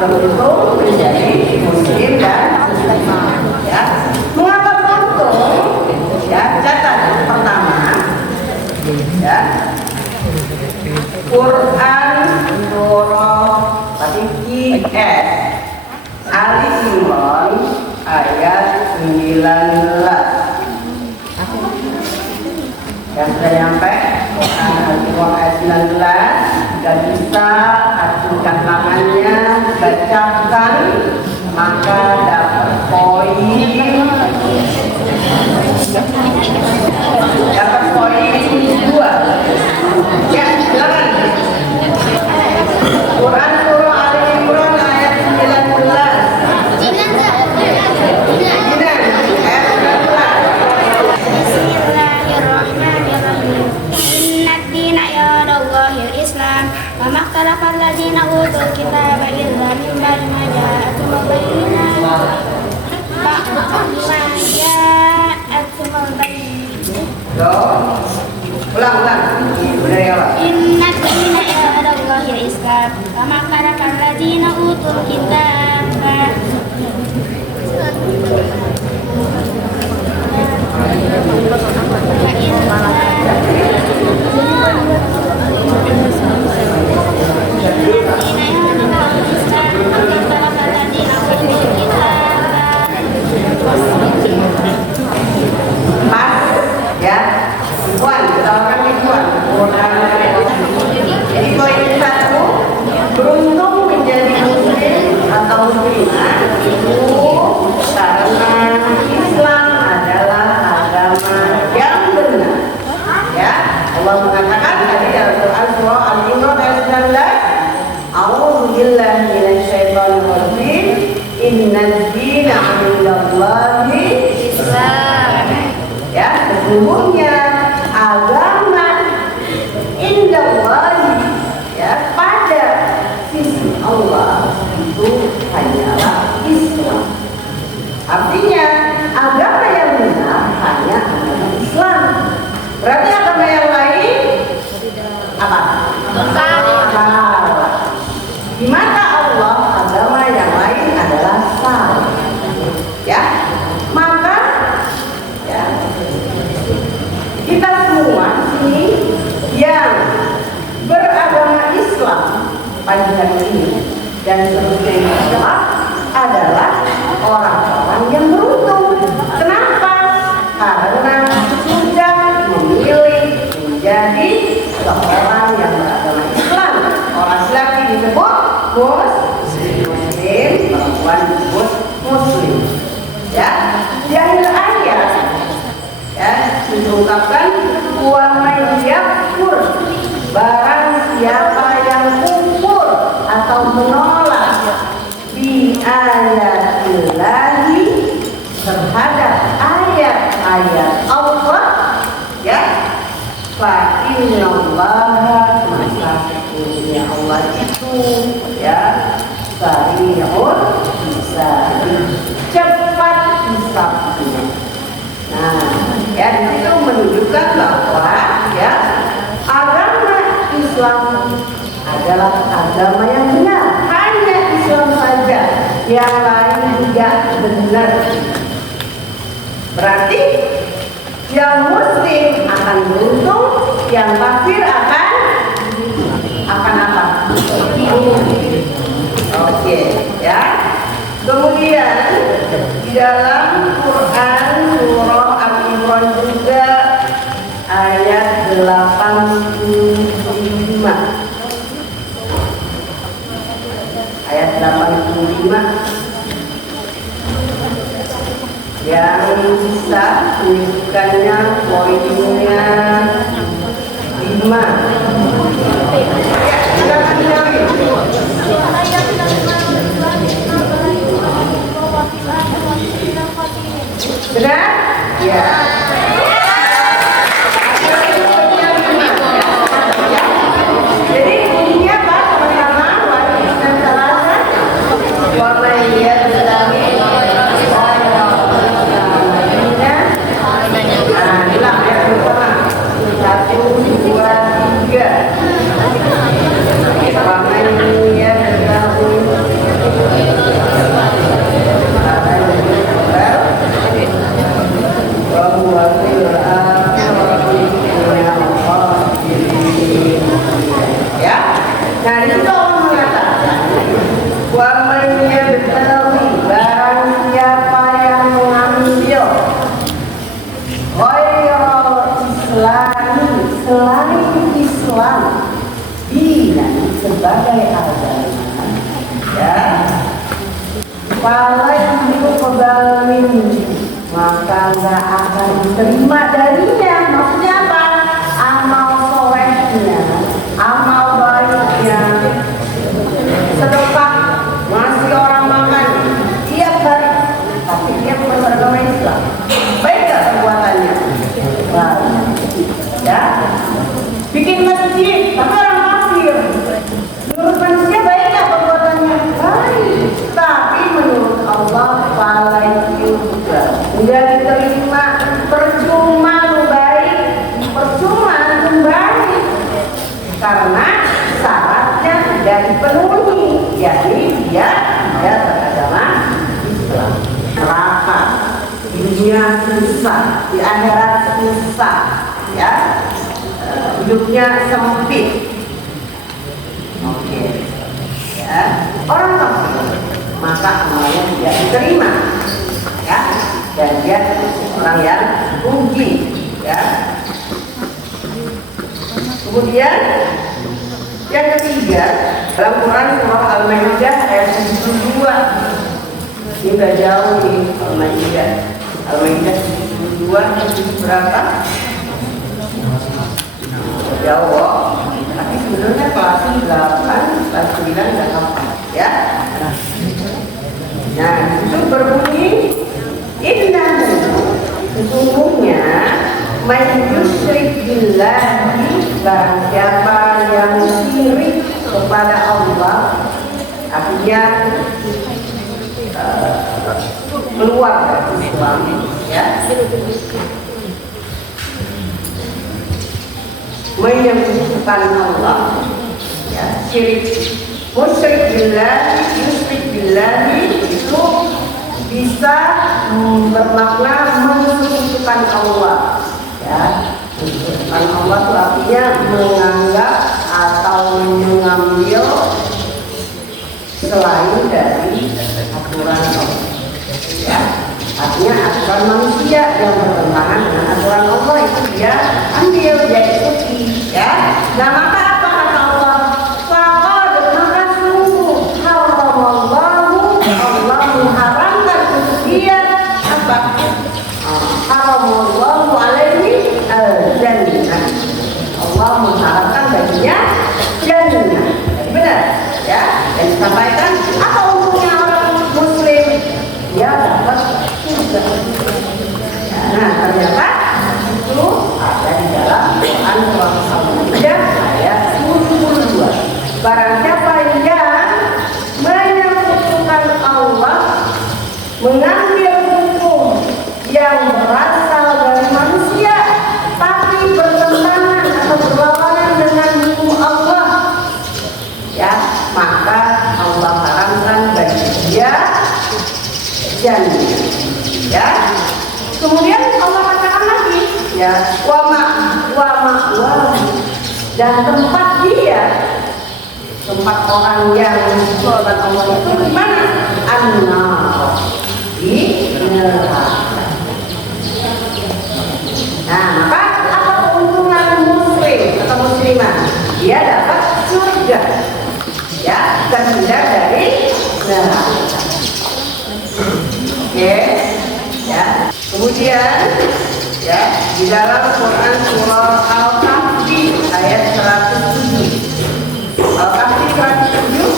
beruntung menjadi muslim dan muslimah. Ya, mengapa beruntung? Ya, catatan pertama, ya, Quran surah Al-Qiyas Ali Imran ayat 19. Yang sudah nyampe Quran Al-Imran ayat 19, dan bisa acungkan tangannya, bacakan, maka dapat poin. Dapat poin 2. Ya, silakan. Quran surah Ali Imran ayat 19. Alladzina utul kitaba illa min ba'di ma ja'atuhumul bayyinatu Ulang. Benar ya, Pak? Inna dina ya'dallahi al-Islam wa ma khalaqa alladzina utul kitaba ya, Ikhwan, kita akan Ikhwan. Jadi poin 1, beruntung menjadi muslim atau muslimah itu karena Islam adalah agama yang benar. Ya, Allah mengatakan tadi dalam Quran surah Al-Imran ayat 19, A'udzu billahi minasyaitonir rajim, innad dina 'indallahi Islam. Ya, sesungguhnya agama indallahi, ya, pada sisi Allah itu hanyalah Islam. Artinya agama yang benar hanya agama Islam. Berarti agama yang lain apa? Salah. Di mata Allah agama yang lain adalah salah. Ya, maka ya, kita semua sini yang beragama Islam pagi hari ini dan seterusnya insya adalah orang-orang yang beruntung. Kenapa? Karena sudah memilih menjadi seorang yang beragama Islam. Orang laki disebut muslim, perempuan disebut muslim. Ya, di akhir ayat ya diungkapkan wa may yakfur, barang siapa yang kufur atau menolak bi ayatillahi, terhadap ayat-ayat Allah, ya, fa innallaha, maka sesungguhnya Allah itu ya sari'un hisab, cepat hisabnya. Nah, ya, itu menunjukkan bahwa ya agama Islam adalah agama yang benar. Hanya Islam saja, yang lain tidak benar. Berarti yang muslim akan beruntung, yang kafir akan apa? Oke, ya. Kemudian di dalam Quran surah Al-Imran juga ayat 85. Ayat 85 yang bisa menyebutkannya poinnya 5. Benar? Ya. Jadi bunyinya apa? Sama-sama. Warisan salasa. Warnanya sedang. Nah, hilang ya, pertama. 1, 2, 3. man yabtaghi, barang siapa yang mengambil ghairal islami, selain Islam, dinan sebagai agama, ya, fala yuqbal minhu, maka nggak akan diterima darinya. Maksudnya apa? Amal solehnya, amal baiknya, sedekah, ngasih orang makan tiap hari, tapi dia bukan beragama Islam. Baik gak perbuatannya? Baik. Ya, bikin masjid, tapi orang kafir. Menurut manusia baik gak perbuatannya? Baik. Tapi menurut Allah baik juga. Nggak diterima, percuma lu baik, percuma lu baik. Karena syaratnya tidak dipenuhi, yakni dia beragama Islam. Neraka, dunia susah, di akhirat susah, ya, hidupnya sempit. Oke, ya, orang kafir maka amalnya tidak diterima, ya, dan dia orang yang rugi, ya. Kemudian yang ketiga, dalam Quran surah Al-Maidah ayat 72. Ini nggak jauh nih, Al-Maidah 72 berapa? Jauh, tapi sebenarnya kelas 8, kelas 9 nggak apa, ya. Nah, itu berbunyi innahu, sesungguhnya man yusyrik billahi, barang siapa yang syirik kepada Allah, artinya keluar dari Islam, ya, menyekutukan Allah, ya, syirik, musyrik billahi, yusyrik billahi itu bisa bermakna mensekutukan Allah, ya. Mensekutukan Allah itu artinya menganggap atau mengambil selain dari aturan Allah, ya. Artinya aturan manusia yang bertentangan dengan aturan Allah itu dia ambil, dia ikuti, ya. Nah, maka apa kata Allah? Faqad, maka sungguh haramallahu, Allah mengharamkan untuk dia apa? Haramallahu alaihi al-jannah. Allah mengharamkan baginya jannah. Benar, ya. Dan disampaikan apa untungnya orang muslim? Dia dapat surga. Nah, ternyata itu ada di dalam Quran surah Al-Maidah ayat 72. Barang siapa yang menyekutukan Allah, mengambil hukum yang berasal dari manusia tapi bertentangan atau berlawanan dengan hukum Allah, ya, maka Allah haramkan bagi dia jannah, ya. Kemudian Allah katakan lagi, ya, wa dan tempat dia, tempat orang yang sholat Allah itu di mana? An-nar, di neraka. Nah, maka apa keuntungan muslim atau muslimah? Dia dapat surga, ya, terhindar dari neraka. Oke, ya. Kemudian, ya, di dalam Quran surah Al-Kahfi ayat 107. Al-Kahfi 107.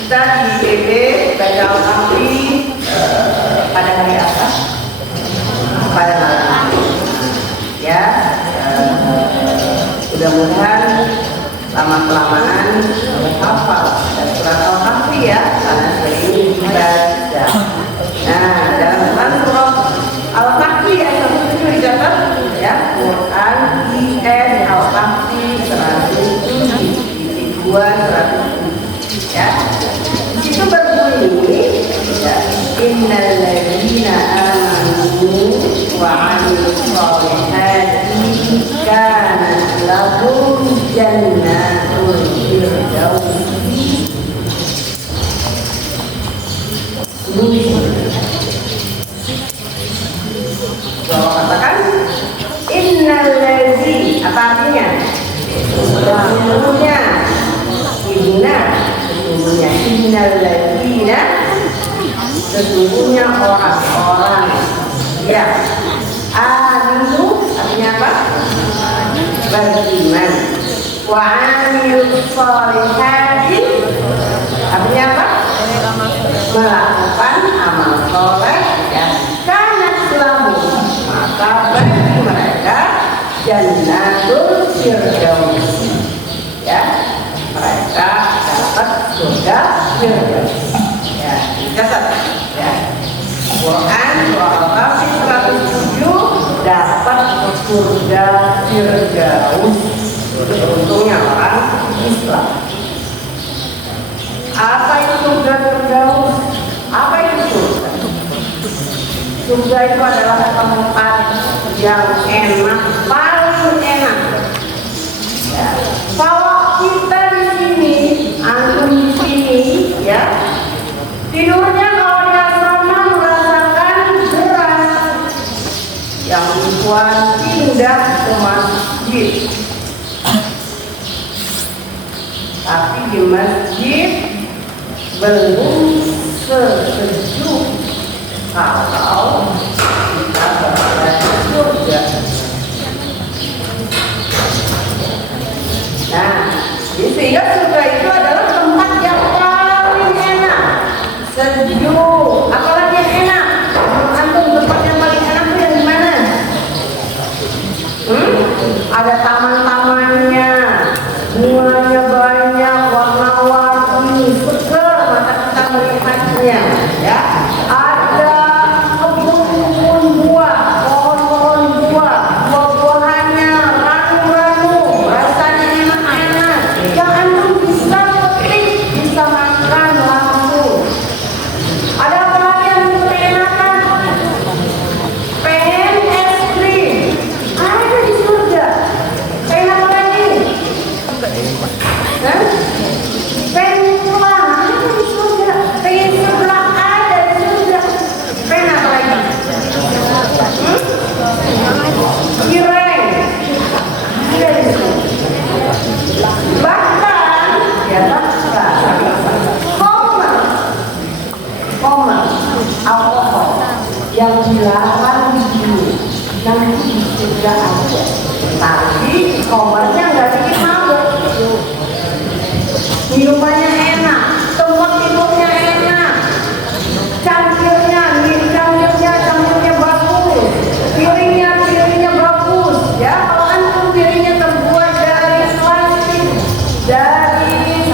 Kita di IPB baca Al-Kahfi pada hari apa? Pada malam. Ya, mudah-mudahan lama-kelamaan hafal dan surat Al-Kahfi, ya, karena sering dibaca. Nah, dalam Quran surah Al-Kahfi ayat 107 dicatat, ya, Quran IN Al-Kahfi 107 ya. Itu berbunyi, ya, innal ladzina amanu wa 'amilus shalihati kanat lahum jannatul firdausi innalladzina sesungguhnya orang-orang yang amanu artinya apa? Beriman wa amilus sholihati artinya apa? Melakukan amal soleh ya kanat lahum maka bagi mereka jannatul firdaus ya mereka dapat surga firdaus ya dicatat ya Quran surah Al-Kahfi 107 dapat surga firdaus untungnya orang Islam. Apa itu surga firdaus? Apa itu surga? Surga itu adalah tempat yang enak, paling enak. Ya. Kalau kita di sini, antum di sini, ya, tidurnya kalau di asrama merasakan berat, yang ikhwan pindah ke masjid. Tapi di masjid belum sesejuk kalau kita berada di surga. Nah, sehingga surga itu adalah tempat yang paling enak, sejuk. Apalagi yang enak? Antum tempat yang paling enak itu yang gimana? Ada taman-tamannya, bunganya banyak, warna-warni, seger mata kita melihatnya, ya. Ada kebun-kebun buah, pohon-pohon buah, buah-buahannya ranu-ranu, rasanya enak-enak, yang antum bisa petik, bisa makan langsung. Ada apa lagi yang mengenakan? Pengen es krim, ada di surga. Pengen apa lagi? Pengen pulang ada di surga. Pengen sebelah ada di surga. Pengen apa lagi? Cireng ada di surga. Bahkan ya Homer alkohol yang dilarang di dunia nanti di surga ada. Tapi Homernya nggak bikin mabuk. Minumannya enak, tempat tidurnya enak, cangkirnya bagus, piringnya bagus. Ya, kalau antum piringnya terbuat dari plastik, dari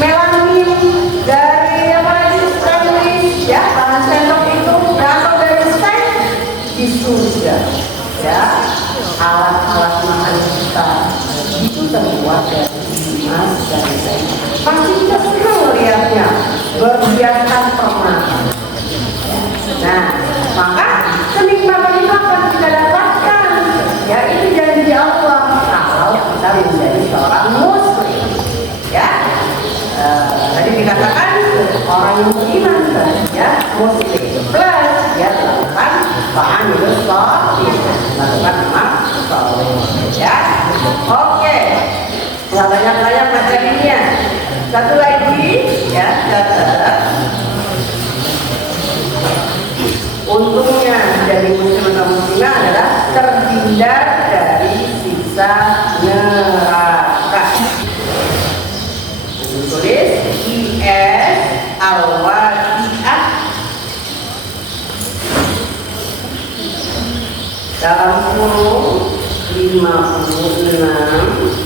melamin, dari apa lagi stainless, ya, bahan sendok itu, atau dari steak di surga, ya, alat-alat makan kita itu terbuat dari emas dan kain. Pasti kita senang melihatnya, berhiaskan permata. Nah, maka kenikmatan itu akan kita dapatkan. Ya, itu janji Allah kalau kita menjadi seorang muslim. Ya, tadi dikatakan orang yang beriman, ya, muslim plus ya melakukan fa'amilus sholihat, melakukan amal soleh. Ya, oke. Nggak banyak-banyak materinya. Satu lagi, ya, catat. Untungnya dari muslim atau muslimah adalah terhindar dari siksa neraka. Tulis IS Al-Waqi'ah dalam kurung 56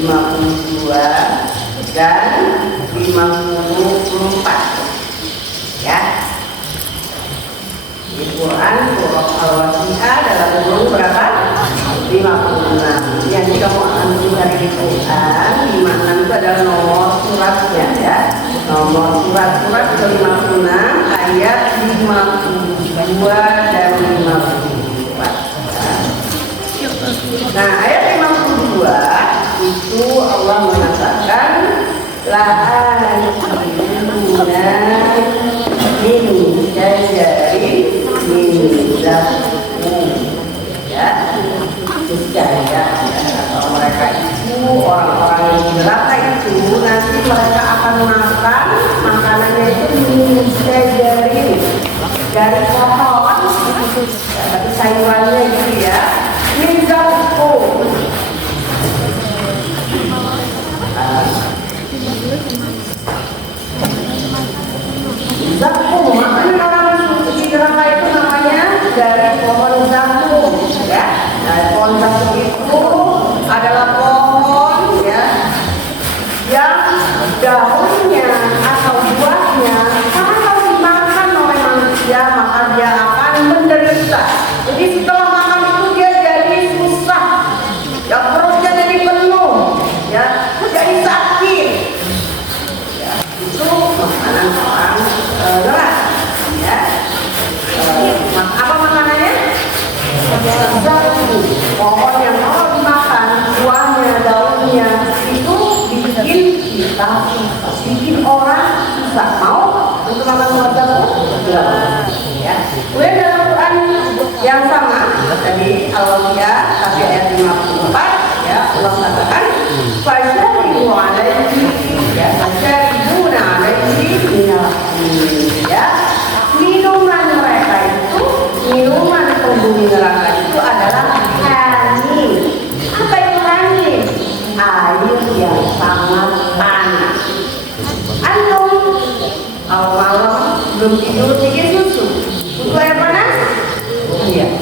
52 dan 54 ya. Di Quran surah Al-Waqi'ah dalam kurung berapa? 56. Yang jika mau antum cari di Quran 56 itu adalah nomor suratnya ya. Nomor surat-surat ke 56 ayat 52 dan 54. Nah, ayat 52 itu Allah mengatakan la'alikuna min syajari min zakum. Ya, niscaya atau mereka itu orang-orang yang di neraka itu nanti mereka akan makan makanannya itu min syajari dari pohon, ya, tapi sayurannya gitu ya, min zakum. Zakum, makanya orang di neraka itu namanya dari pohon zakum, ya. Dari pohon zakum itu adalah pohon, ya, yang daunnya atau buahnya kalau dimakan oleh manusia maka dia akan menderita. Jadi setelah makan itu dia jadi susah, ya, perutnya jadi penuh, ya, jadi sakit. Ya, itu makanan orang neraka, ya. Apa makanannya? Zakum, pohon yang kalau dimakan buahnya, daunnya itu bikin kita susah, bikin orang susah. Mau untuk makan buah zakum? Ya. Kemudian dalam Quran yang sama tadi Al-Waqiah tapi ayat 54, ya, Allah katakan fajaribu alaihi, ya, fajaribuna alaihi minal hamim, ya. Minuman mereka itu, minuman penghuni neraka itu adalah hamim. Apa itu hamim? Air yang sangat panas. Antum kalau malam belum tidur bikin susu, butuh air panas? Iya.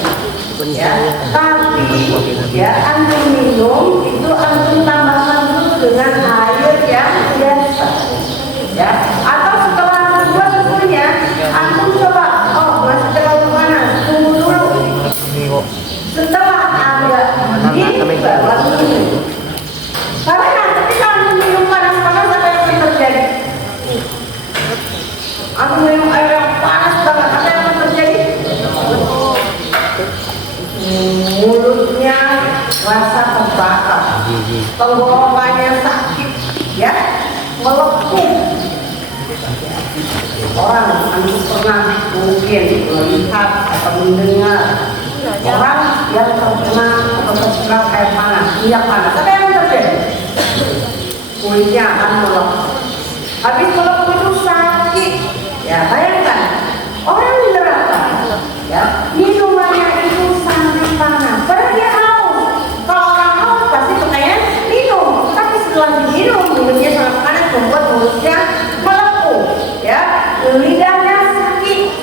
Ya, tapi ya antum minum itu antum tambahkan dulu dengan air yang biasa, ya. Atau setelah buat susunya antum coba, oh masih terlalu panas, tunggu dulu. Setelah agak dingin baru minum. Karena ketika antum minum panas-panas apa yang akan terjadi? Antum minum air yang panas banget, apa yang akan terjadi? Mulutnya rasa terbakar, tenggorokannya sakit, ya, melepuh. Orang antum pernah mungkin melihat atau mendengar orang yang terkena atau terserap air panas, minyak panas, apa yang terjadi? Kulitnya akan melepuh. Habis melepuh itu sakit, ya. Bayangkan orang di neraka, ya, minumannya itu sangat panas, padahal dia haus. Kalau orang haus pasti pengen minum, tapi setelah diminum minumnya sangat panas membuat mulutnya melepuh, ya, lidahnya sakit,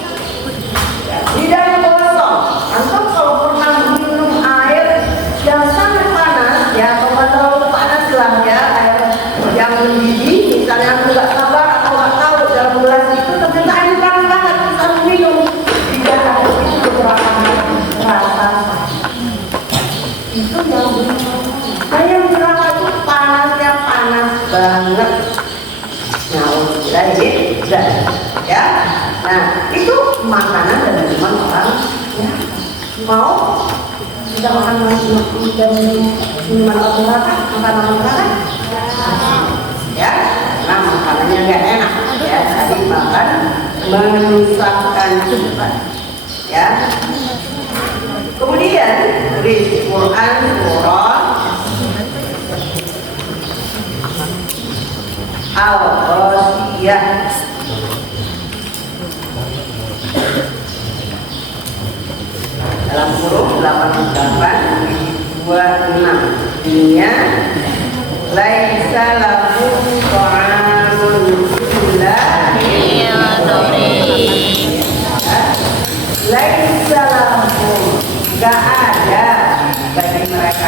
ya, lidahnya gosong. Antum kalau pernah minum air yang sangat panas, ya, atau terlalu panas lah, ya, air yang mendidih, misalnya antum nggak sabar atau nggak tahu dalam gelas itu ternyata air panas banget, terus antum minum, lidah antum itu beberapa rasa itu yang saya neraka itu panasnya panas banget. Nah, ya. Nah, itu makanan dan minuman orang, ya. Mau kita makan dan minuman orang neraka, makanan orang neraka, ya. Nah, makanannya nggak enak, ya. Tadi makan menyusahkan juga, ya. Kemudian di Quran surah Al-Ghasyiyah dalam huruf 88-26 ininya laisa lahum ta'amun illa laisa lahum, gak ada bagi mereka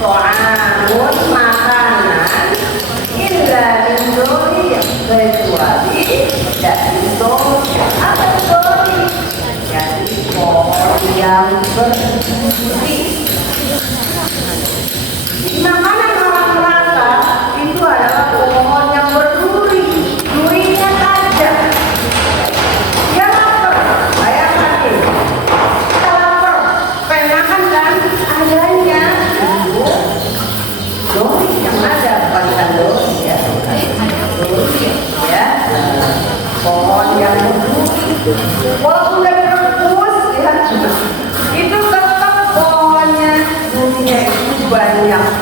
ta'amun makanan illa indori kecuali dari indori apa indori, jadi pohon yang berduri. Makanan orang neraka itu adalah pohon yang berduri, durinya tajam. Dia lapar, bayangkan deh, kita lapar, pengen makan kan, adanya duri yang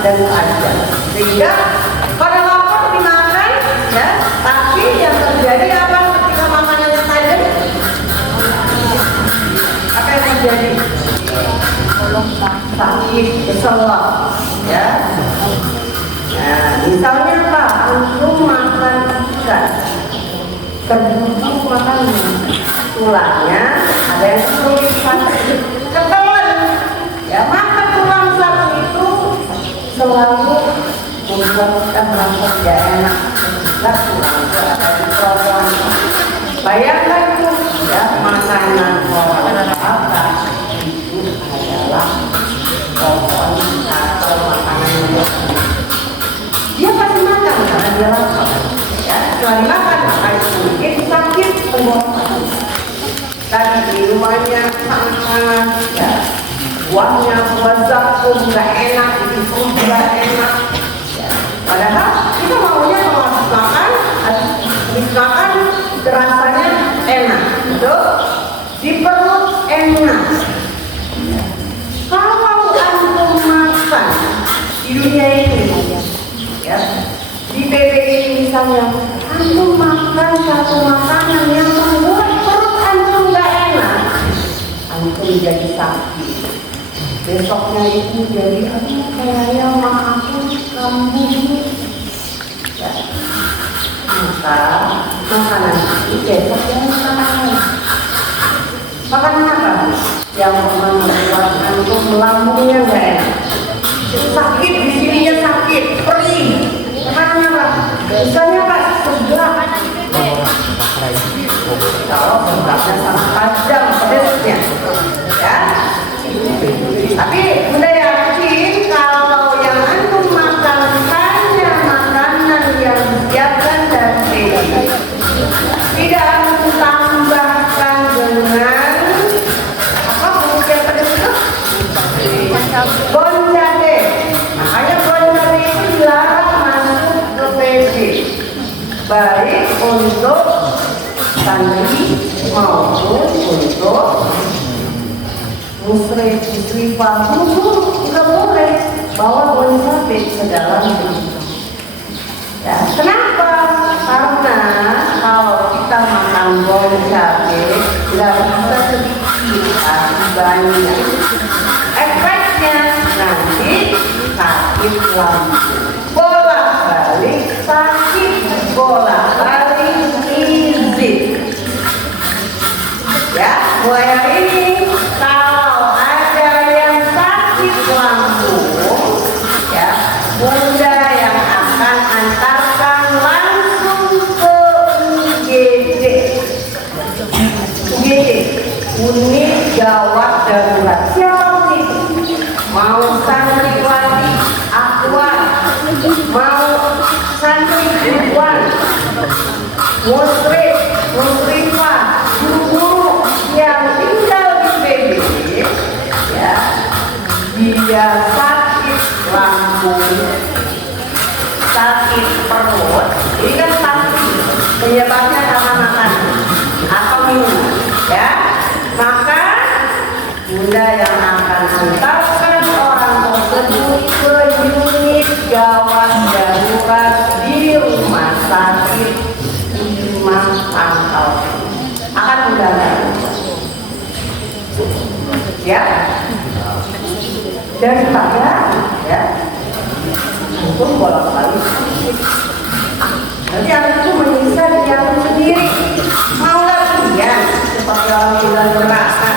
dan tajam, sehingga pada lapar dimakan ya, tapi yang terjadi apa ketika makanannya tajam? Apa yang terjadi? Sakit, keselak ya. Nah, misalnya apa? Untuk makan ikan terburu makannya, tulangnya ada yang kesulitan, ketelan ya, maka tulang satu itu selalu membuat kita merasa tidak enak. Nah, tulang itu ada di program. Bayangkan itu ya, makanan orang apa itu adalah pohon atau makanan yang dia pasti makan karena dia lapar ya. Setelah dimakan maka itu mungkin sakit tenggorokan. Tadi di rumahnya sangat ya, buahnya buah zakum nggak enak, itu nggak enak ya. Padahal kita maunya kalau habis makan rasanya enak, betul? Di perut enak. Kalau antum makan di dunia ini ya, di PBI misalnya, antum makan satu makanan yang membuat perut antum nggak enak, antum jadi sakit. Besoknya itu jadi aduh kayaknya mah aku kambuh ya. Maka makanan itu besok jangan makan apa yang membuat antum lambungnya nggak enak, sakit di sininya sakit, perih. Makannya apa? Misalnya apa? Sebelah. Kalau sebelahnya sangat tajam pedesnya, ya. Tapi Bunda yakin kalau yang antum makan hanya makanan yang disiapkan dari PBI, tidak antum tambahkan dengan apa mungkin pedes itu? Bon jade. Makanya bon jade itu dilarang masuk ke PBI, baik untuk santri maupun untuk musrifah, nggak boleh bawa bon jade ke dalam rumah. Ya, kenapa? Karena kalau kita makan bon jade nggak bisa sedikit, tapi banyak. Efeknya nanti sakit lambung, bolak-balik sakit, bolak-balik izin. Ya, mulai hari ini kalau ada yang sakit lambung, ya, Bunda yang akan antarkan langsung ke UGD. UGD, unit gawat darurat. Siapa nih? Mau santriwati akhwat, mau santri ikhwan, musrif, musrifah, guru yang tinggal di PBB, ya, dia sakit lambung, sakit perut, ini kan pasti penyebabnya karena makan atau minum, ya. Maka Bunda yang akan antarkan orang tersebut ke unit gawat darurat di rumah sakit Imam Pangkal. Akan Bunda ya, daripada ya untuk bolak-balik nanti anak itu menyisa di jalan sendiri. Mau latihan seperti orang bilang merasa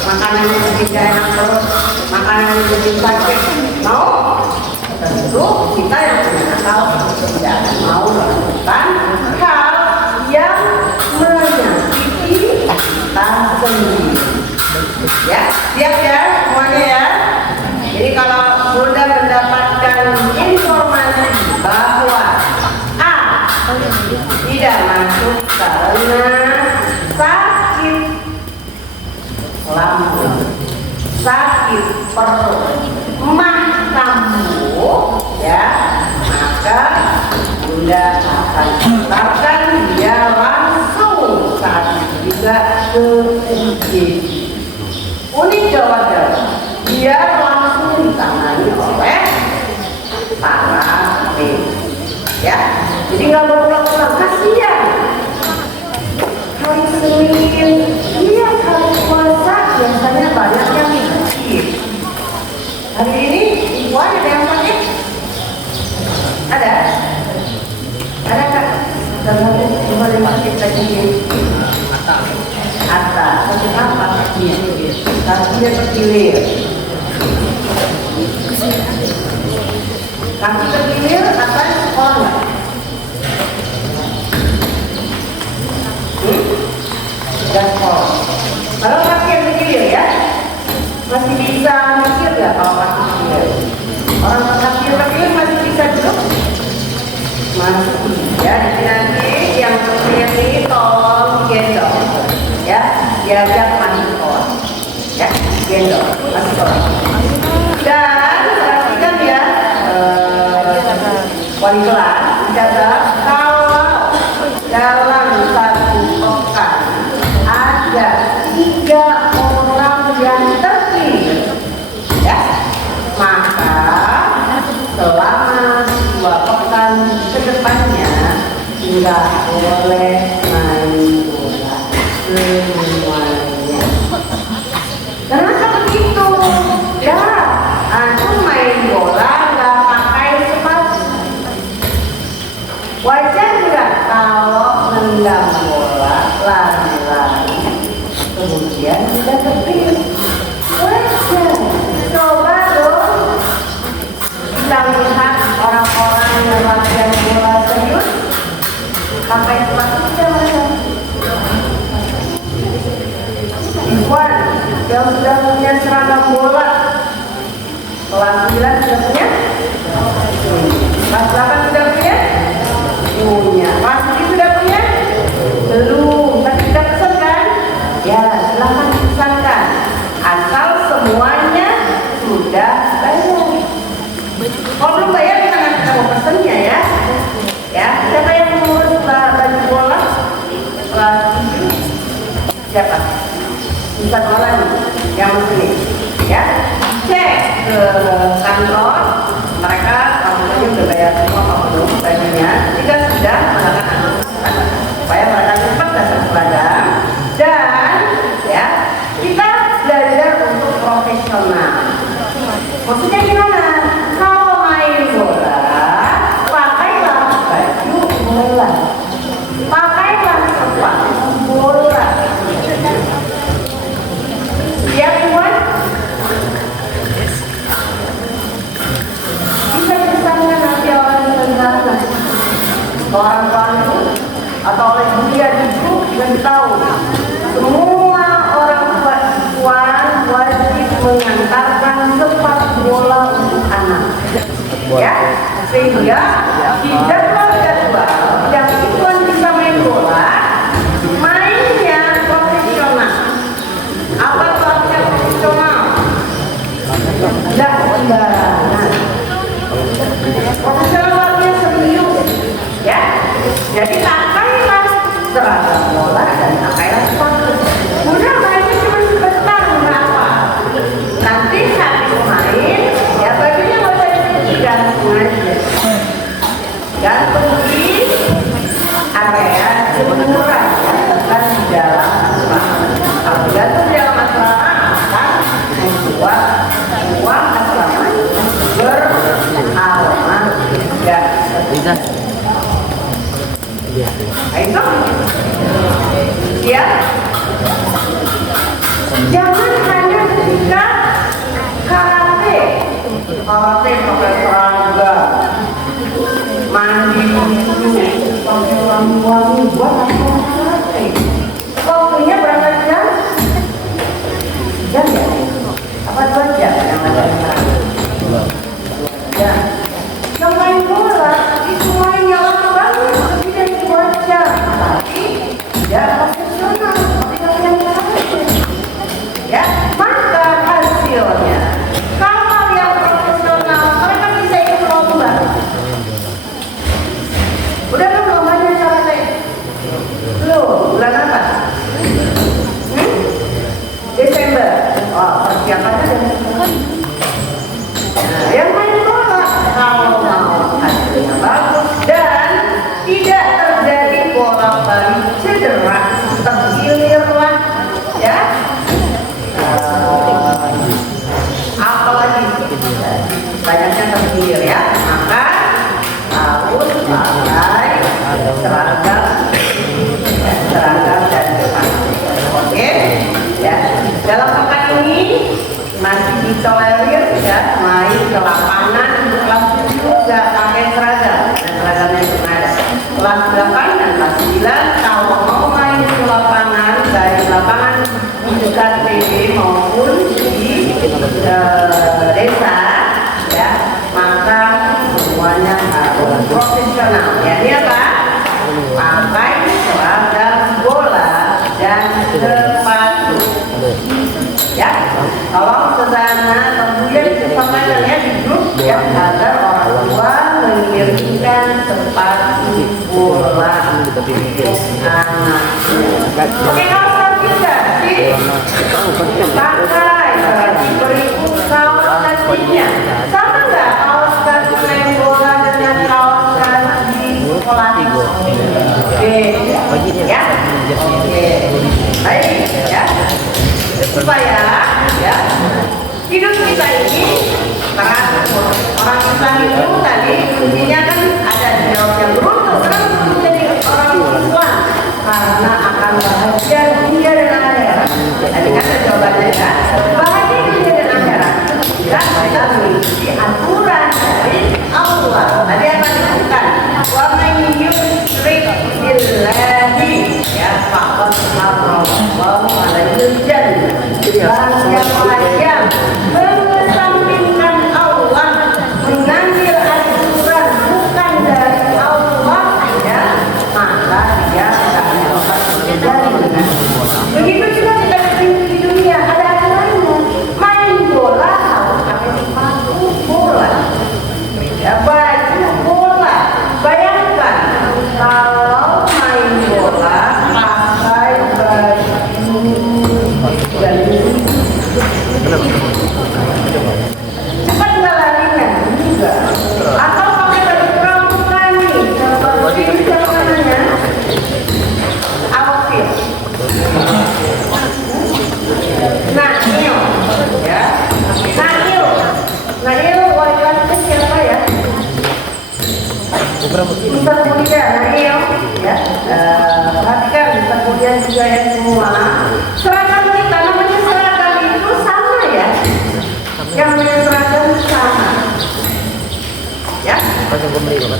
makanannya tidak enak perut, makanannya jadi sakit, mau? Tentu kita yang punya akal tidak mau melakukan hal yang menyakiti kita sendiri. Ya, siap ya semuanya ya. Jadi kalau Bunda mendapatkan informasi bahwa A tidak masuk karena sakit lambung, sakit perut, mah kambuh, ya, maka Bunda akan antarkan dia langsung saat itu juga ke UGD, unit gawat darurat. Dia langsung ditangani oleh tadi? Atas. Terus apa? Kakinya terkilir. Kaki terkilir atas sekolah nggak? Tidak sekolah. Kalau kaki yang terkilir ya, masih bisa mikir nggak kalau kaki terkilir? Orang kaki terkilir masih bisa duduk? Masih. Ya, jadi nanti yang terkilir ini tolong gendong, ya, diajak mandi sekolah, ya, gendong, mandi sekolah. Dan perhatikan ya, wali kelas, dicatat kalau dalam satu pekan ada 3 orang yang terpilih, ya, maka selama 2 pekan ke depannya tidak boleh main bola semuanya. Kenapa begitu? Ya, aku main bola nggak pakai sepatu. Wajar nggak kalau nendang bola lari-lari kemudian tidak terpilih? Wajar. Coba dong kita lihat orang-orang yang latihan bola serius pakai sepatu tidak macam. Iwan yang sudah punya seragam bola kelas 9 sudah punya? Kelas 8 sudah punya? Punya. Kelas 7 sudah punya? Belum. Tapi kita pesan kan? Ya, silahkan pesankan. Asal semuanya sudah bayar. Kalau belum bayar kita nanti kita mau pesennya ya. Ya, siapa yang mengurus baju bola? Kelas 7. Siapa? Bisa orang yang mesti ya, cek ke kantor mereka kamunya udah bayar semua apa belum bajunya. Jika sudah melakukan supaya mereka cepat datang seragam. Dan ya, kita belajar untuk profesional. Maksudnya gimana? Kalau main bola pakailah baju bola, pakailah sepatu bola. Ya Tuhan, bisa misalnya nanti orang sederhana, orang bantu atau oleh dia di grup dan tahu semua orang tua wajib mengantarkan sepatu bola untuk anak, ya, sehingga di jadwal yang Tuhan bisa main bola, mainnya profesional. Apa tuasnya profesional? Tidak sembarangan. Profesional artinya serius, ya. Jadi pakailah seragam bola dan pakailah sepatu. Udah mainnya cuma sebentar, berapa? Nanti habis main, ya bajunya nggak usah digantung aja. Gantung di area jemuran, bukan di dalam asrama. Kalau gantung di dalam asrama, akan membuat uang asrama beraroma tidak sedap. Itu, ya. Jangan hanya ketika karate pakai seragam, mandi dulu, pakai wangi-wangi buat karate. Waktunya berapa jam? Jam ya? Apa 2 jam yang ada ya? Yang main bola itu mainnya lama banget, lebih dari 2 jam. Tapi tidak profesional, tidak yang karate. Ya, maka hasilnya kalau yang profesional mereka bisa ditolerir ya, main ke lapangan kelas 7 nggak pakai seragam dan seragamnya itu ada. Kelas 8 dan kelas 9 kalau mau main ke lapangan dari lapangan di dekat TB maupun di desa ya, maka semuanya harus profesional ya. Ini apa? Pakai seragam bola dan sepatu ya. Kalau sesama kemudian kesepakatan ya di grup ya, agar orang tua mengirimkan sepatu bola untuk anak. Oke, kaos juga sih pakai berarti berikut kaos kakinya. Sama nggak kaos kaki main bola dengan kaos kaki di sekolah? Oke ya, oke baik ya, supaya ya hidup kita ini teratur. Orang Islam itu tadi kuncinya kan ada di jawab yang beruntung. Kenapa menjadi orang Islam? Karena akan bahagia dunia dan akhirat. Tadi kan ada jawabannya kan, bahagia dunia dan akhirat. Dan kita mengikuti aturan dari Allah. Tadi apa disebutkan? Wa man yusyrik billahi ya faqad harrama alaihi jannah. Barang yang mengesampingkan Allah, mengambil aturan bukan dari Allah ya, maka dia akan dapat surga. Begitu juga kita di dunia ada aturannya. Main bola harus pakai sepatu bola ya, baju bola. Bayangkan kalau main bola pakai baju dan cepat nggak larinya juga, atau pakai baju pramuka nih seperti siapa namanya outfit Nail ya, Nail wajahnya siapa ya? Bisa kuliah Nail ya, perhatikan bisa kuliah juga ya semua. Seragam kita namanya seragam itu sama ya, yang seragam sama ya.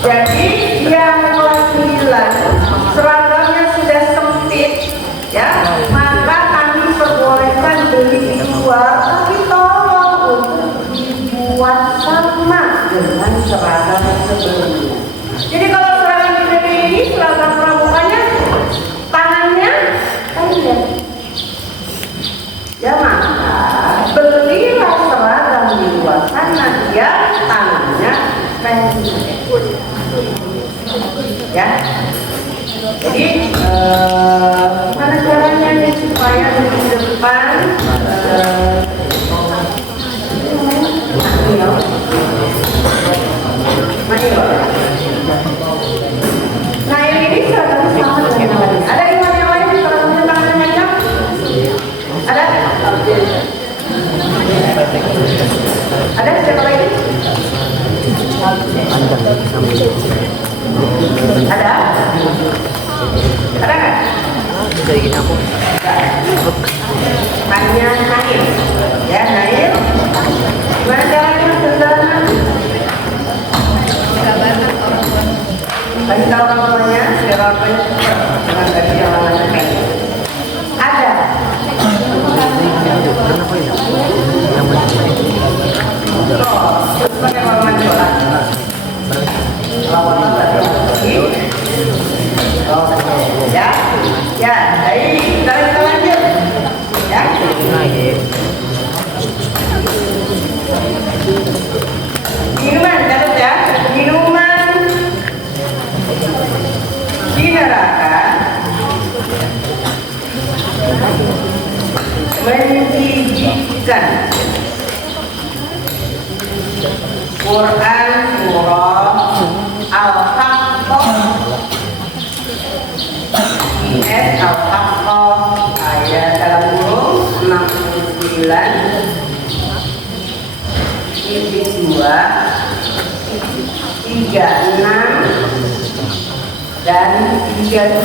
Jadi yang kelas 9 seragamnya sudah sempit ya, maka kami perbolehkan beli di luar, tapi tolong untuk dibuat sama dengan seragam sebelumnya. Jadi kalau seragam tidak ini, seragam pramukanya tangannya pendek ya, maka belilah seragam di luar sana dia tangannya pendek ya. Jadi mana caranya nih supaya di depan nah ini seragam sama dengan yang lain. Ada iman yang lain seragamnya tangannya kencang? Ada? Ada siapa lagi? Ada? Ada nggak? Tanya Nail ya, Nail gimana caranya sederhana? Kasih tahu orang tuanya biar orang tuanya cepat dengan gaji yang lainnya. Ada? Terus pakai warna bola. Ya, ya, baik. Kita lanjut. Ya. Minuman, catat ya. Minuman di neraka menjijikkan. Quran surah Al-Haqqah IS Al-Haqqah ayat dalam kurung 69 titik 2 36 dan 3.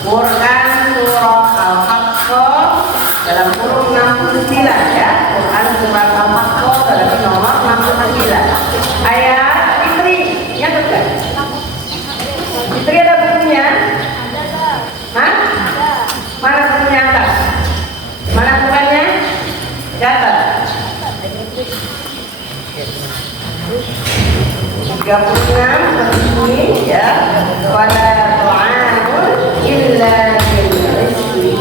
Quran surah Al-Haqqah dalam kurung 69 ya, Quran surah berarti nomor 69. Ayat Fitri, nyatet kan? Fitri ada bukunya? Hah? Mana bukunya atas? Mana bukannya? Catat. 36 ini ya. Wala ta'amul illa bil-rizqin.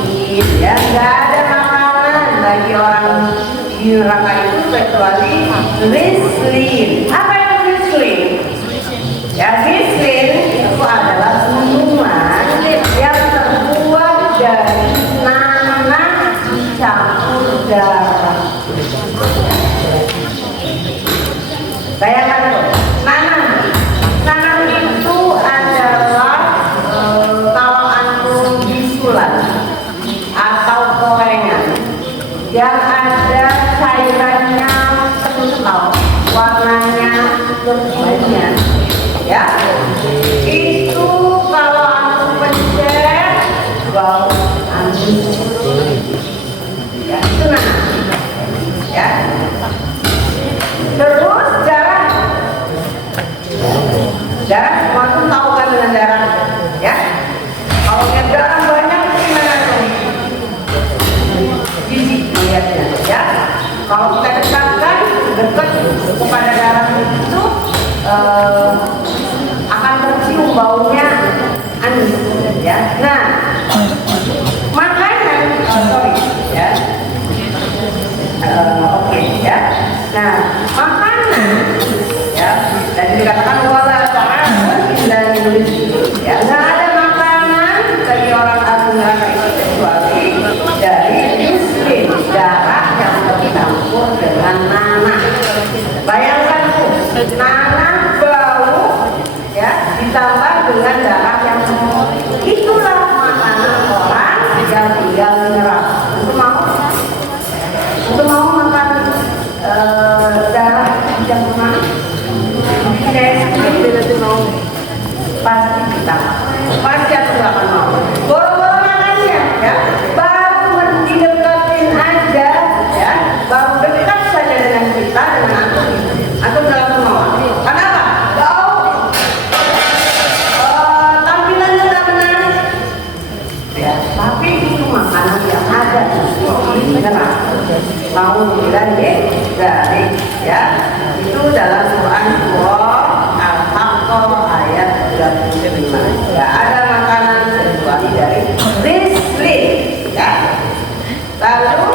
Ya, enggak ada makanan bagi orang di neraka itu kecuali rizqin. Apa itu rizqin? Ya, rizqin itu adalah minuman yang terbuat dari nanah dicampur darah. Bayangkan tuh, nanah itu adalah kalau antum bisulan atau gorengan yang ada cairannya kental, warnanya berbanyak, ya. Itu kalau antum pencet, bau antum, ya itu nanah, ya. Terus darah, semua tuh tahu kan dengan darah, ya. Kalau lihat darah banyak gimana tuh? Jijik melihatnya, ya. Kalau kita dekatkan dekat kepada darah itu akan tercium baunya anis, ya. Nah, makanan, ya. Oke, ya. Nah, makanan, ya. Dan dikatakan wala dan ya, nggak ada makanan bagi orang ahli neraka itu kecuali dari muslim, darah yang bercampur dengan nanah. Bayangkan tuh, nanah bau, ya, ditambah dengan darah yang itulah makanan orang yang tinggal di neraka. Untuk mau makan darah yang mana? Saya tidak mau. Pasti kita aku akan mau boro-boro makannya, ya, baru didekatin aja, ya, baru dekat saja dengan kita, dengan antum dalam mau. Kenapa? Bau, tampilannya tidak menarik, ya, tapi itu makanan yang ada di neraka. Mau bilang dari, ya, itu dalam Quran surah Al-Haqqah ayat 35. Tidak ada makanan kecuali dari rizqin, ya. Lalu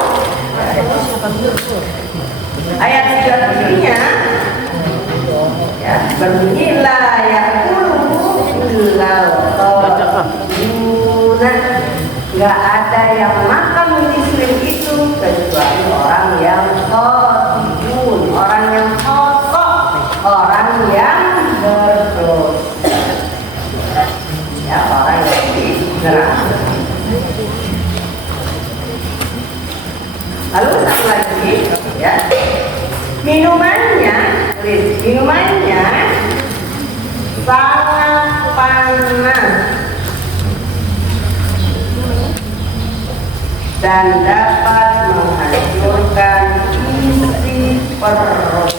ayat 33-nya, ya, berbunyilah yaqulu illal qaduna. Nggak ada yang makan rizqin itu kecuali orang yang qadun, orang yang kotor, orang yang berdosa, ya, orang yang di neraka. Lalu satu lagi, ya, minumannya sangat panas dan dapat menghancurkan isi perut.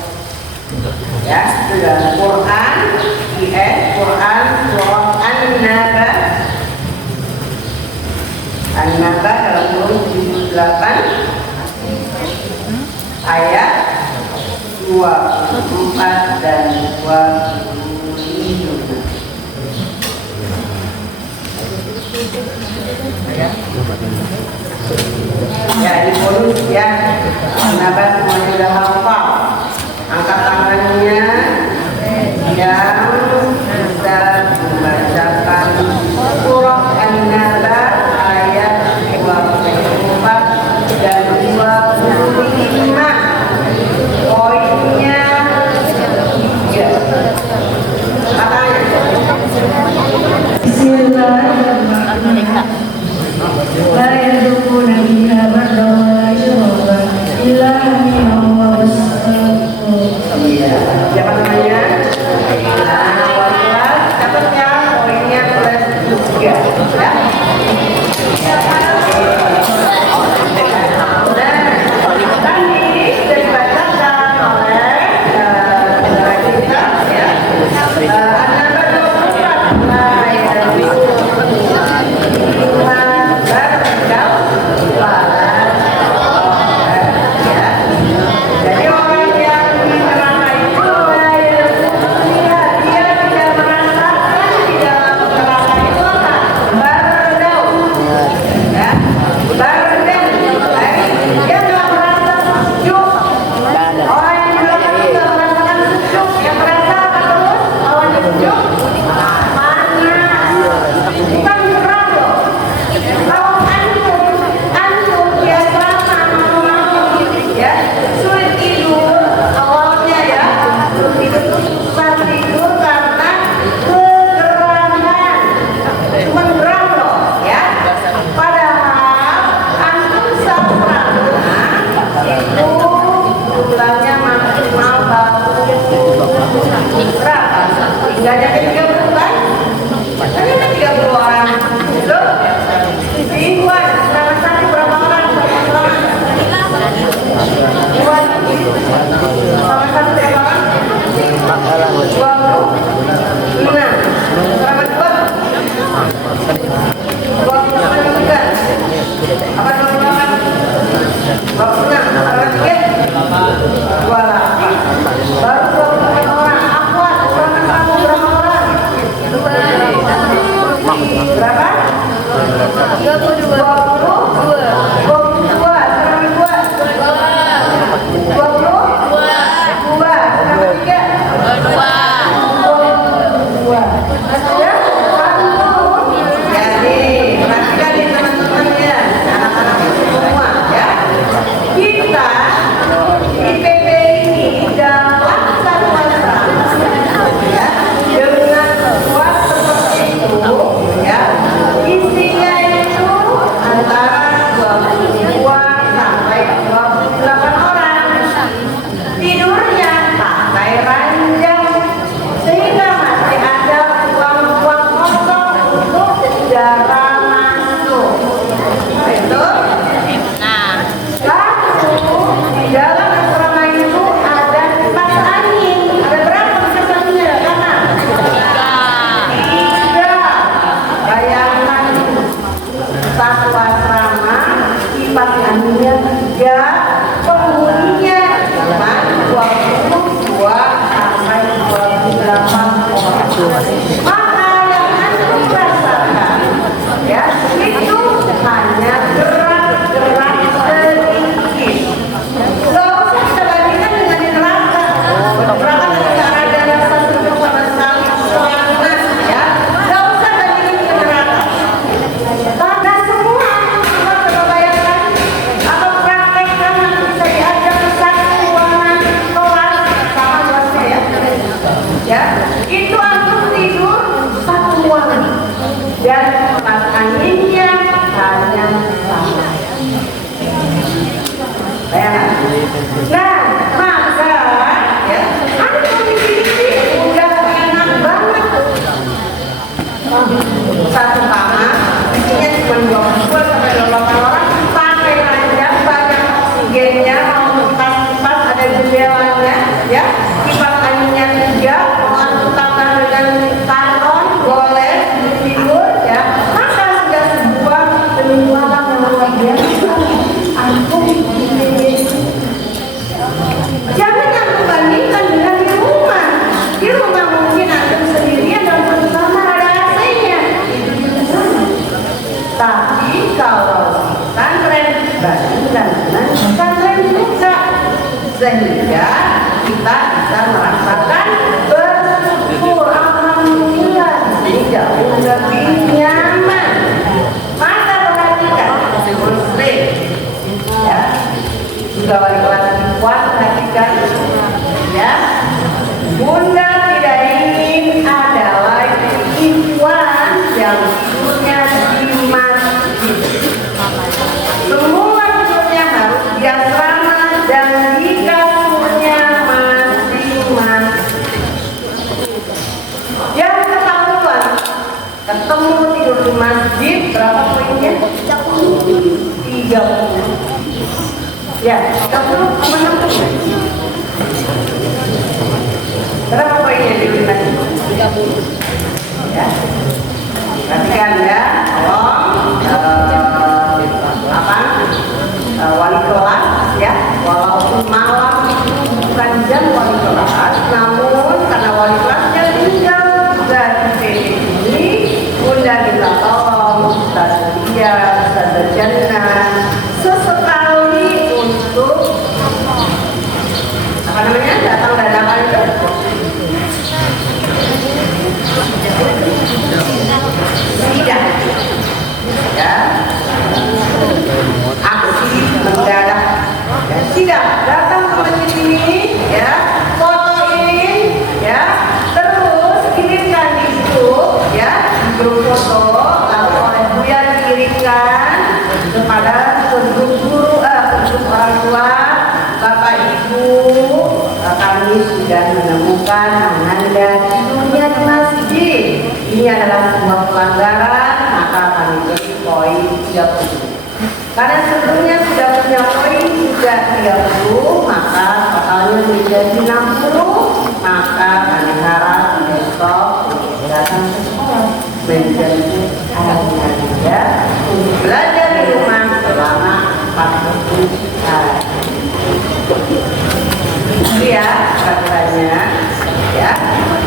Ya, dalam Quran, Quran surah An-Naba dalam surah 78 ayat 24 dan 25. Ya, di bonus, ya, An-Naba semuanya sudah hafal. Angkat tangannya yang bisa membacakan surah An-Naba ayat 24 dan 25. Poinnya 3. Katanya Bismillahirrahmanirrahim. La yadukuna fiha bardan wa la syurban illa hamim wa Nggak ada 30 kan? Kan ada 30 orang. Loh, si Iwan, selamat satu berapa orang? Iwan, selamat satu berapa orang? 20. Luna, selamat 2. 20 juga. Apa 28? 26, selamat 3. 28. Baru 28 orang. Akhwat, selamat kamu berapa orang? Berapa? 22. 22. Selamat 2. 20. 2. Selamat 3. 22. Ya? Jadi, perhatikan nih teman-teman ya, anak-anak itu semua ya. Kita di PP ini dalam satu asrama ya, dengan kuat seperti itu ya, isinya itu antara 22 sampai 28 orang. Tidurnya pakai ranjang sehingga masih ada ruang-ruang kosong untuk udara masuk. Betul? Lalu di dalam asrama itu ada kipas angin. Ada berapa kipas anginnya? Karena 3. Bayangkan satu asrama kipas anginnya 3, penghuninya cuma 22 sampai 28 orang. Maka yang antum rasakan ya itu hanya gerak-gerak sedikit. Gak usah kita bandingkan dengan di neraka. Neraka tidak ada rasa sejuk sama sekali, panas ya. Gak usah bandingkan dengan neraka. Karena semua coba bayangkan atau praktekkan nanti bisa diajak ke satu ruangan kelas sama kelasnya ya. Ya, itu antum tidur satu ruangan dan kipas anginnya hanya sama. Bayangkan. Nah, maka ya, antum di sini udah enak banget. Satu kamar, isinya cuma 20 sampai 28 orang, pakai ranjang, banyak oksigennya, mau kipas ada jendelanya, ya, kipas anginnya 3, mau antum tambah dengan karton, boleh tidur, ya, maka sudah sebuah penyualan yang luar biasa. Antum jangan antum bandingkan dengan di rumah. Di rumah mungkin antum sendirian dalam satu kamar ada AC-nya. Tapi kalau pesantren bandingkan dengan pesantren juga, sehingga kita bisa merasakan bersyukur alhamdulillah ini jauh lebih nyaman. Maka perhatikan muslim ya, juga wali kelas kuat perhatikan ya. Bunda tidak ingin ada lagi ikhwan yang tidurnya di masjid. Semua tidurnya harus di asrama dan di kasurnya masing-masing. Yang ketahuan ketemu tidur di masjid berapa poinnya? 30. Ya, 30 sama 60. Berapa poinnya di masjid? 30. Ya. Perhatikan ya, wali kelas ya, walaupun malam itu bukan jam wali kelas, namun karena wali kelasnya tinggal dari PD ini, Bunda minta tolong Ustaz Dia, Ustaz Jannah sesekali untuk apa namanya, datang dadakan itu tidak ya, aksi mendadak ya, tidak datang ke masjid ini ya, fotoin ya, terus kirimkan di grup ya, grup foto, lalu oleh Buya dikirimkan kepada grup guru, grup orang tua, Bapak Ibu, kami sudah menemukan Ananda tidurnya duduknya di masjid ini adalah sebuah pelanggaran, maka kami beri poin 30. Karena sebelumnya sudah punya poin sudah 30, maka totalnya menjadi 60. Maka kami harap besok datang ke sekolah menjemput anaknya dia untuk belajar di rumah selama 40 hari. Itu ya peraturannya. Ya,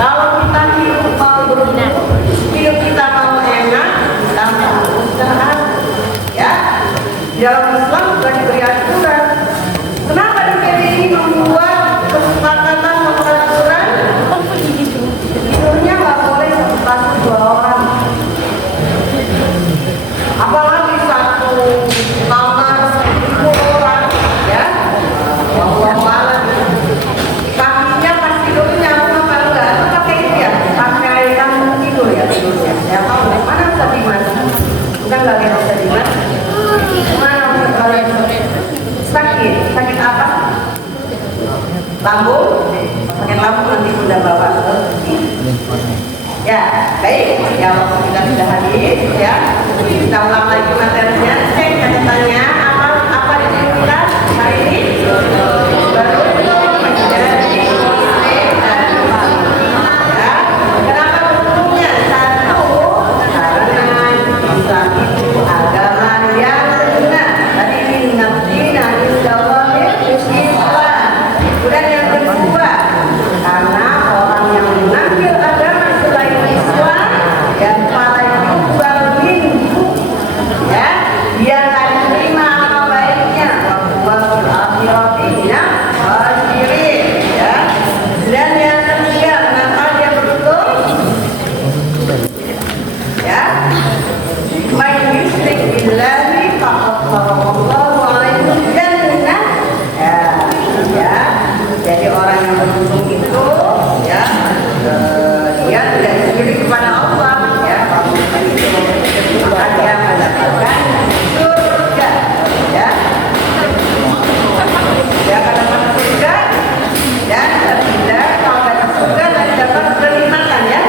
kalau kita hidup mau berguna, hidup kita mau enak, kita harus taat. Ya, di dalam Islam sudah diberi aturan. Kenapa DPD membuat kesepakatan peraturan? Tidurnya nggak boleh satu dua orang, apalagi satu kamar 10 orang, ya. Wah malam. Kakinya pas tidur nyambung apa enggak? Itu pakai itu ya, pakai kantong tidur ya tidurnya. Ya kalau mana bisa dimas? Bukan nggak bisa dimas. Sakit apa? Lambung, sakit lambung nanti sudah bawa ke ya, baik, ya waktu kita sudah habis ya. Kita ulang lagi materinya, cek catatannya apa diberikan hari ini baru menjadi ya. Kenapa bentuknya satu? Karena Islam itu agama yang benar. Tadi dinafsina insyaallah Islam. Kemudian yang kedua, karena orang yang mengambil agama selain Islam yang pada yuqbal minhu, ya, dia akan terima amal baiknya wa fil akhirati minal khasirin, ya. Dan yang ketiga, kenapa dia beruntung? Ya, may yusyrik billahi faqad harramallahu alaihi jannah. Ya, jadi orang yang beruntung itu ya dia tidak syirik kepada Allah, ya, maka dia mendapatkan surga, ya. Dia akan dapat surga dan tidak kalau dapat surga dan dapat kenikmatan, ya.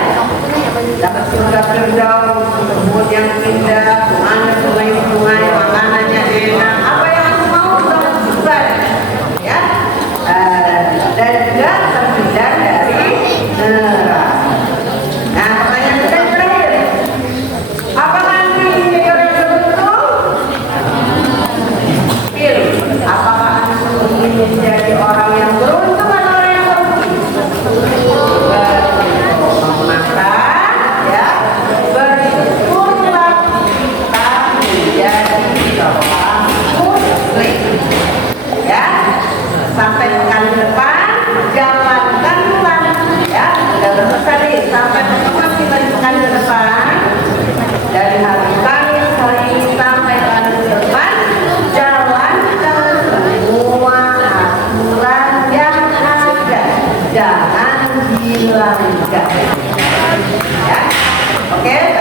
Dapat surga Firdaus, rumput yang indah, bunganya sungai-sungai, makanannya enak, apa yang aku mau dapat surga, ya. Dan juga terhindar dari neraka. Nah, pertanyaan kita terakhir, apakah Anda ingin menjadi orang yang beruntung? Pilih, apakah Anda ingin menjadi orang yang beruntung atau orang yang beruntung? Maka ya bersyukurlah kita menjadi seorang muslim, ya. Sampai pekan depan jalankanlah, ya, sudah selesai nih. Sampai pertemuan kita di pekan depan dari hari Kamis hari ini sampai pekan depan, jalankan semua aturan yang ada, jangan dilanggar, ya. Oke.